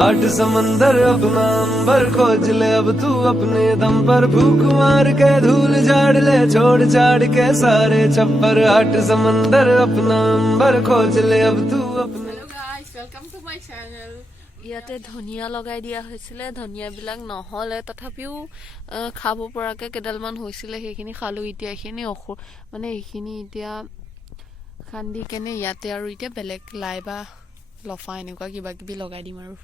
आठ समंदर अपना अंबर खोज ले अब तू अपने दम पर भूख मार के धूल झाड़ ले छोड़ छाड़ के सारे छप्पर आठ समंदर अपना अंबर खोज ले अब तू अपने Hello guys, welcome to my channel. ইয়াতে ধনিয়া লগাই দিয়া হৈছিলে ধনিয়া বিলাক নহলে তথাপিও খাব পৰাকে কেডালমান হৈছিলে সেইখিনি খালো এতিয়া এখিনি মানে এইখিনি এতিয়া খান্দি কেনে ইয়াতে আৰু এতিয়া বেলেগ লাইবা লফা এনেকুৱা কিবা কিবি লগাই দিম আৰু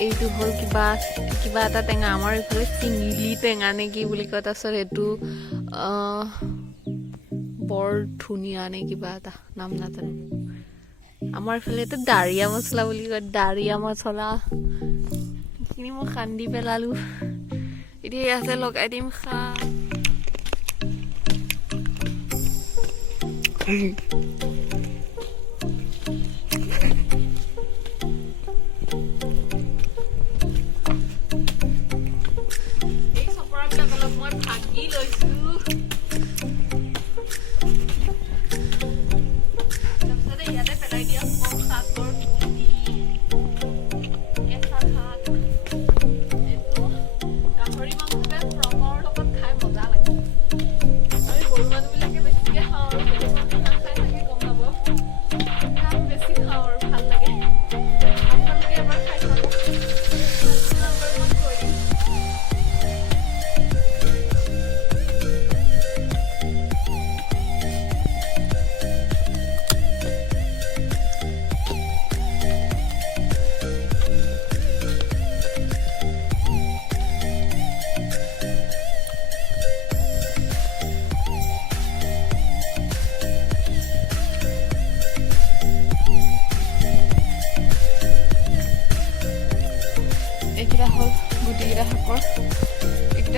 এইটো হল কিবা কিবা এটা টেঙা আমাৰ ইফালে চিঙিলি টেঙা নেকি বুলি কয় তাৰছত এইটো বৰ ধুনীয়া নে কিবা এটা নাম নাজানো আমাৰ ইফালে এটা দাৰিয়া মছলা বুলি কয় দাৰিয়া মছলা এইখিনি মই খান্দি পেলালো এতিয়া ইয়াতে লগাই দিম খা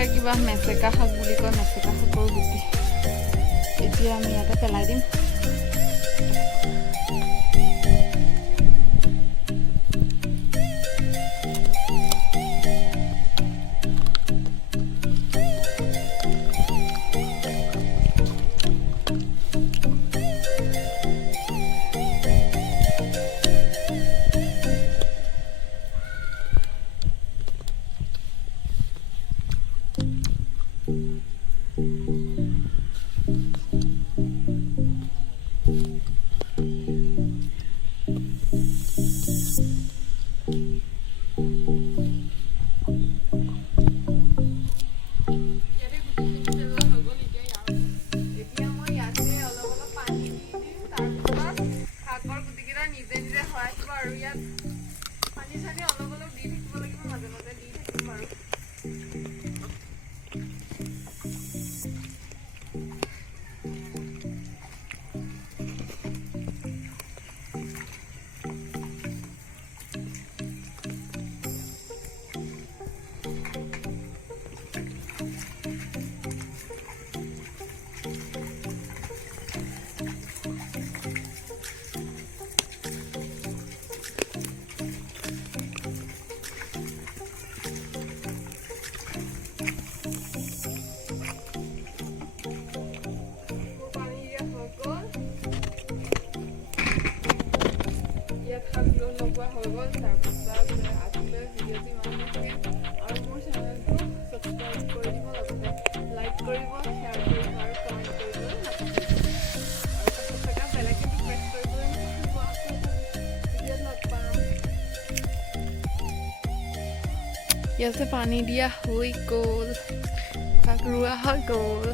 এটা কিবা মেচেকা শাক বুলি কয় মেচেকা শাকৰ গুটি এতিয়া আমি ইয়াতে পেলাই দিম হৈ গ'ল। তাৰপিছত আজিলৈ ভিডিঅ'টো ইমানলৈকে, আৰু মোৰ চেনেলটো ছাবস্ক্ৰাইব কৰি দিব, লগতে লাইক কৰিব, শ্বেয়াৰ কৰিব আৰু কমেণ্ট কৰিবলৈ নাপাহৰিব। আৰু কাষত থকা বেল আইকনটো প্ৰেছ কৰিবলৈ নাপাহৰিব। আকৌ এটা ভিডিঅ'ত লগ পাম। ইয়াতে পানী দিয়া হৈ গ'ল, শাক ৰোৱা হৈ গ'ল।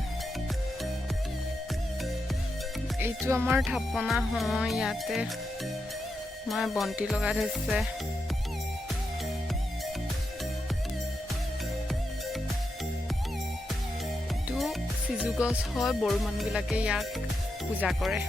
এইটো আমাৰ থাপনা হয়, ইয়াতে মায়ে বন্তি লগাই থৈছে। এইটো চিজু গছ হয়, বড়ো মানুহবিলাকে ইয়াক পূজা কৰে।